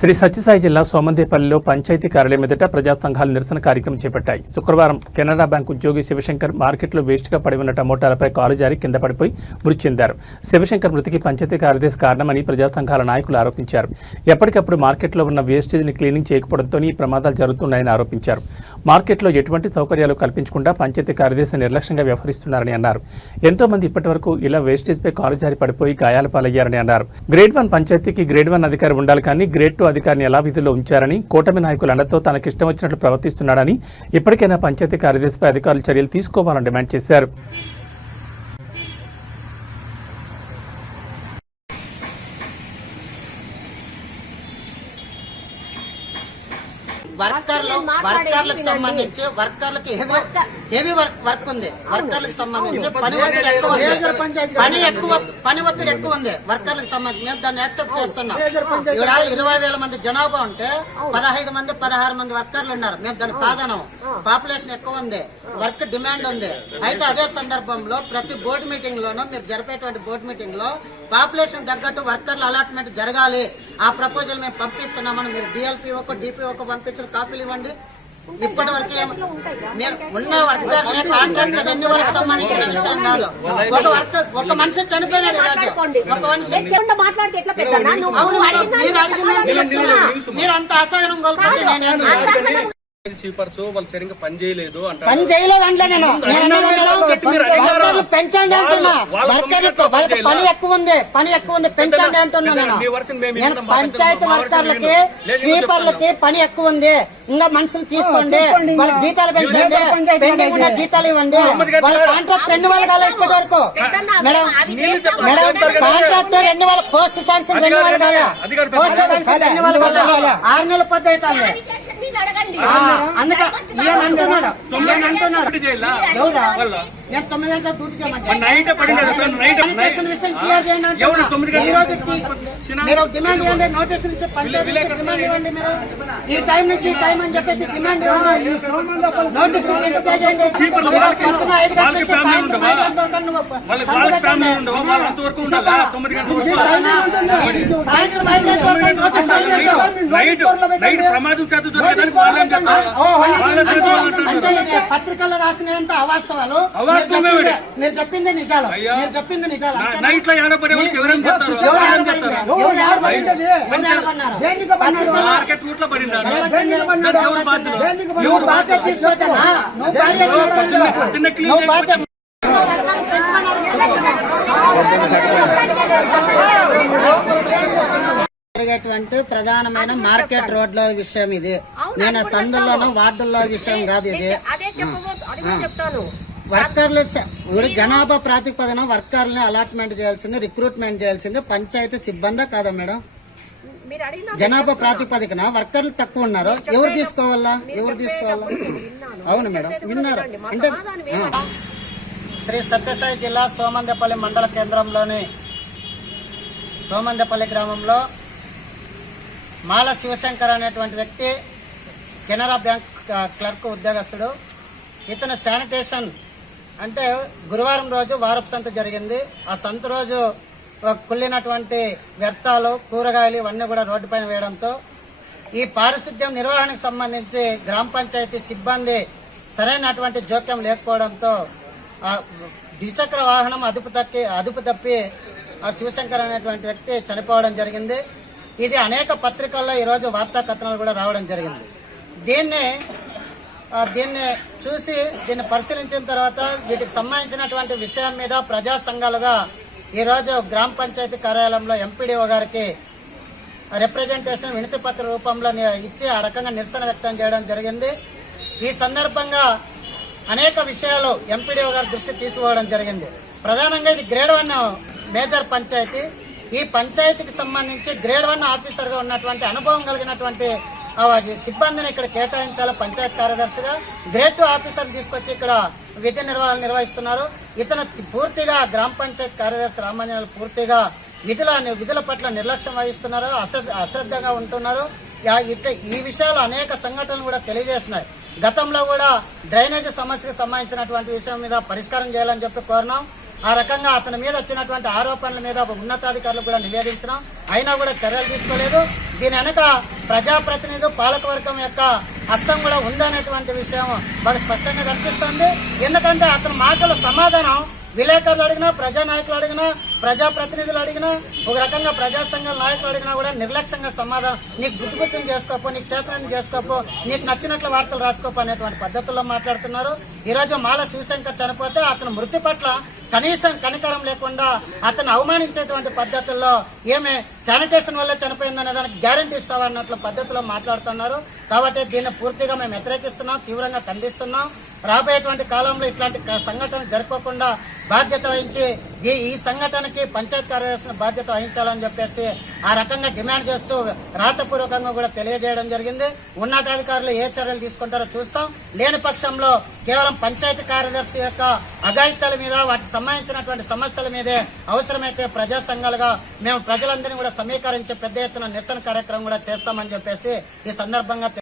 శ్రీ సత్యసాయి జిల్లా సోమందేపల్లిలో పంచాయతీ కార్యాలయం ఎదుట ప్రజా సంఘాలు నిరసన కార్యక్రమం చేపట్టాయి. శుక్రవారం కెనరా బ్యాంక్ ఉద్యోగి శివశంకర్ మార్కెట్లో వేస్ట్గా పడి ఉన్న టమోటాలపై కారు జారి కింద పడిపోయి మృతి చెందారు. శివశంకర్ మృతికి పంచాయతీ కార్యదర్శి కారణమని ప్రజా సంఘాల నాయకులు ఆరోపించారు. ఎప్పటికప్పుడు మార్కెట్లో ఉన్న వేస్టేజ్ని క్లీనింగ్ చేయకపోవడంతో ఈ ప్రమాదాలు జరుగుతున్నాయని ఆరోపించారు. మార్కెట్లో ఎటువంటి సౌకర్యాలు కల్పించకుండా పంచాయతీ కార్యదర్శి నిర్లక్ష్యంగా వ్యవహరిస్తున్నారని అన్నారు. ఎంతో మంది ఇప్పటివరకు ఇలా వేస్టేజ్పై కారు జారి పడిపోయి గాయాల పాలయ్యారని అన్నారు. గ్రేడ్ వన్ పంచాయతీకి గ్రేడ్ వన్ అధికారి ఉండాలి కానీ గ్రేడ్ టూ అధికారిని ఎలా విధుల్లో ఉంచారని కూటమి నాయకుల అండతో తనకిష్టం వచ్చినట్లు ప్రవర్తిస్తున్నాడని ఇప్పటికైనా పంచాయతీ కార్యదర్శిపై అధికారులు చర్యలు తీసుకోవాలని డిమాండ్ చేశారు. వర్కర్లు వర్కర్లకు సంబంధించి వర్కర్లకి హెవీ హెవీ వర్క్ వర్క్ ఉంది. వర్కర్లకు సంబంధించి పని ఒత్తిడి ఎక్కువ ఉంది. పని ఎక్కువ పని ఒత్తిడి ఎక్కువ ఉంది. వర్కర్లకు సంబంధించి మేము దాన్ని యాక్సెప్ట్ చేస్తున్నాం. ఇక్కడ ఇరవై వేల మంది జనాభా ఉంటే పదహైదు మంది పదహారు మంది వర్కర్లు ఉన్నారు. మేము దాన్ని కాదనం పాపులేషన్ ఎక్కువ ఉంది. వర్క్ డిమాండ్ ఉంది. అయితే అదే సందర్భంలో ప్రతి బోర్డు మీటింగ్ లోనూ మీరు జరిపేటువంటి బోర్డు మీటింగ్లో పాపులేషన్ తగ్గట్టు వర్కర్ల అలాట్మెంట్ జరగాలి. ఆ ప్రపోజల్ మేము పంపిస్తున్నామని మీరు డిఎల్పీఓకు డిపిఓకు పంపించిన కాపీలు ఇవ్వండి. ఇప్పటి వరకు ఏం- మీరు ఉన్న వర్కర్ కాంట్రాక్ట్ రెన్యువల్ సంబంధించిన విషయం కాదు. ఒక వర్కర్ ఒక మనిషి చనిపోయినాడు ఈరోజు ఒక మనిషి అవును అడిగిన మీరు అంత అసహనం కోల్పోతే నేనేం. స్వీపర్స్ వాళ్ళు సరిగ్గా పని చేయలేదు పని చేయలేదు అంటే నేను. పెంచండి అంటున్నా. వాళ్ళ పని ఎక్కువ ఉంది పని ఎక్కువ ఉంది పెంచండి అంటున్నా నేను. మీ వర్షన్ మేము నేను విన్నాం, మా పంచాయతీ వర్కర్లకి స్వీపర్లకి పని ఎక్కువ ఉంది. ఇంకా మనుషులు తీసుకోండి. వాళ్ళ జీతాలు పెంచండి. పెండింగ్ ఉన్న జీతాలు ఇవ్వండి. వాళ్ళ కాంట్రాక్ట్ రెండు వేల కాలే ఇప్పటి వరకు మేడం. మేడం కాంట్రాక్ట్ రెండు వేల పోస్ట్ శాంక్షన్ రెండు వేల కాలే అధికారి పోస్ట్ శాంక్షన్ రెండు వేల కాలే ఆరు నెలల పొద్దు అవుతుంది అడగండి. అందుకే అంటున్నాడు అంటున్నాడు నేను తొమ్మిది గంటలకు డ్యూటీ చేయమంటాను. నైట్ పడింది కదా, సార్, నైట్ శానిటేషన్ విషయం క్లియర్ చేయండి అంటున్నా. ఎవరు తొమ్మిది గంటలకు? ఈ రోజుకి మీరు ఒక డిమాండ్ ఇవ్వండి నోటీస్ నుంచి పంచాయతీ డిమాండ్ ఇవ్వండి మీరు. ఈ టైం నుంచి ఈ టైం అని చెప్పేసి డిమాండ్ ఇవ్వండి. చేయండి. పొద్దున ఐదు గంటల నుంచి సాయంత్రం? ఐదు గంటల నువ్వు సాయంత్రం ఐదు గంటల వరకు పత్రికల్లో రాసినంత అవాస్తవాలు. అవాస్తవమే మీరు మరి. చెప్పింది- మీరు చెప్పింది నిజాలు అయ్యా. మీరు చెప్పింది నిజాలు నా- అంతేనా? నైట్లో ఏడపడే వాళ్ళకి ఎవరేం చెప్తారు ఎవరు వాళ్ళేం ఆడపడింది? చెప్తారు ఎవరు ఆడపడింది? ఎవరు ఆడపడినారు? పత్రికల్లో మార్కెట్ రూట్లో పడినారు ఎవరు వచ్చింది? దానికి ఎవరు బాధ్యులు నువ్వు బాధ్యత తీసుకోవద్దనా? నువ్వు బాధ్యత తీసుకోవద్దు. పొద్దున్నే క్లీన్ నువ్వు చేసి బాధ్యత జరిగేటువంటి ప్రధానమైన మార్కెట్ రోడ్ల విషయం ఇది నేను సందుల్లోనూ వార్డుల్లో విషయం కాదు ఇది వర్కర్లు ఇప్పుడు జనాభా ప్రాతిపదిన వర్కర్లని అలాట్మెంట్ చేయాల్సింది రిక్రూట్మెంట్ చేయాల్సింది పంచాయతీ సిబ్బంది కాదా మేడం? మీరు అడిగిన జనాభా ప్రాతిపదికన వర్కర్లు తక్కువ ఉన్నారు. ఎవరు తీసుకోవాలా? ఎవరు తీసుకోవాలా? అవును మేడం విన్నారు. అంటే. శ్రీ సత్యసాయి జిల్లా సోమందపల్లి మండల కేంద్రంలోని సోమందపల్లి గ్రామంలో మాల శివశంకర్ అనేటువంటి వ్యక్తి కెనరా బ్యాంక్ క్లర్క్ ఉద్యోగస్తుడు. ఇతను శానిటేషన్ అంటే గురువారం రోజు వారపు సంత జరిగింది. ఆ సంత రోజు ఒక కుళ్ళినటువంటి వ్యర్థాలు కూరగాయలు ఇవన్నీ కూడా రోడ్డుపైన వేయడంతో ఈ పారిశుద్ధ్యం నిర్వహణకు సంబంధించి గ్రామ పంచాయతీ సిబ్బంది సరైనటువంటి జోక్యం లేకపోవడంతో ఆ ద్విచక్ర వాహనం అదుపు తప్పి అదుపు తప్పి ఆ శివశంకర్ అనేటువంటి వ్యక్తి చనిపోవడం జరిగింది. ఇది అనేక పత్రికల్లో ఈరోజు వార్తా కథనాలు కూడా రావడం జరిగింది. దీన్ని దీన్ని చూసి దీన్ని పరిశీలించిన తర్వాత వీటికి సంబంధించినటువంటి విషయం మీద ప్రజా సంఘాలుగా ఈరోజు గ్రామ పంచాయతీ కార్యాలయంలో ఎంపీడీఓ గారికి రిప్రజెంటేషన్ వినతి పత్ర రూపంలో ఇచ్చి ఆ రకంగా నిరసన వ్యక్తం చేయడం జరిగింది. ఈ సందర్భంగా అనేక విషయాలు ఎంపీడీఓ గారి దృష్టి తీసుకోవడం జరిగింది. ప్రధానంగా ఇది గ్రేడ్ వన్ మేజర్ పంచాయతీ. ఈ పంచాయతీకి సంబంధించి గ్రేడ్ వన్ ఆఫీసర్గా ఉన్నటువంటి అనుభవం కలిగినటువంటి సిబ్బందిని ఇక్కడ కేటాయించాలి పంచాయత్ కార్యదర్శిగా. గ్రేడ్ టూ ఆఫీసర్ తీసుకొచ్చి ఇక్కడ విధి నిర్వహణ నిర్వహిస్తున్నారు. ఇతను పూర్తిగా గ్రామ పంచాయత్ కార్యదర్శి రామాంజనాలు పూర్తిగా విధుల విధుల పట్ల నిర్లక్ష్యం వహిస్తున్నారు అశ్రద్ధగా ఉంటున్నారు. యా- ఇట్ట ఈ విషయాలు అనేక సంఘటనలు కూడా తెలియజేసినాయి. గతంలో కూడా డ్రైనేజీ సమస్యకు సంబంధించినటువంటి విషయం మీద పరిష్కారం చేయాలని చెప్పి కోరినాం. ఆ రకంగా అతని మీద వచ్చినటువంటి ఆరోపణల మీద ఉన్నతాధికారులు కూడా నివేదించడం అయినా కూడా చర్యలు తీసుకోలేదు. దీని వెనక ప్రజాప్రతినిధులు పాలకవర్గం యొక్క హస్తం కూడా ఉందనేటువంటి విషయం బాగా స్పష్టంగా కనిపిస్తుంది. ఎందుకంటే అతని మాటల సమాధానం విలేకరులు అడిగినా ప్రజా నాయకులు అడిగినా ప్రజాప్రతినిధులు అడిగినా ఒక రకంగా ప్రజా సంఘాల నాయకులు అడిగినా కూడా నిర్లక్ష్యంగా సమాధానం నీకు గుర్తు గుర్తుని చేసుకోపో నీకు చేతనాన్ని చేసుకోపో నీకు నచ్చినట్లు వార్తలు రాసుకోపో అనేటువంటి పద్ధతుల్లో మాట్లాడుతున్నారు. ఈరోజు మాల శివశంకర్ చనిపోతే అతను మృతి పట్ల కనీసం కనికరం లేకుండా అతను అవమానించేటువంటి పద్ధతుల్లో ఏమి శానిటేషన్ వల్ల చనిపోయిందనే దానికి గ్యారంటీ ఇస్తామన్నట్లు పద్ధతిలో మాట్లాడుతున్నారు. కాబట్టి దీన్ని పూర్తిగా మేము వ్యతిరేకిస్తున్నాం తీవ్రంగా ఖండిస్తున్నాం. రాబోయేటువంటి కాలంలో ఇట్లాంటి సంఘటనలు సంఘటన జరగకుండా బాధ్యత వహించి ఈ ఈ సంఘటనకి పంచాయత్ కార్యదర్శిని బాధ్యత వహించాలని చెప్పేసి ఆ రకంగా డిమాండ్ చేస్తూ రాతపూర్వకంగా కూడా తెలియజేయడం జరిగింది. ఉన్నతాధికారులు ఏ చర్యలు తీసుకుంటారో చూస్తాం. లేని పక్షంలో కేవలం పంచాయతీ కార్యదర్శి యొక్క అఘాయిత్యాల మీద వాటికి సంబంధించినటువంటి సమస్యల మీదే అవసరమైతే ప్రజా సంఘాలుగా మేము ప్రజలందరినీ కూడా సమీకరించి పెద్ద ఎత్తున నిరసన కార్యక్రమం కూడా చేస్తామని చెప్పేసి ఈ సందర్భంగా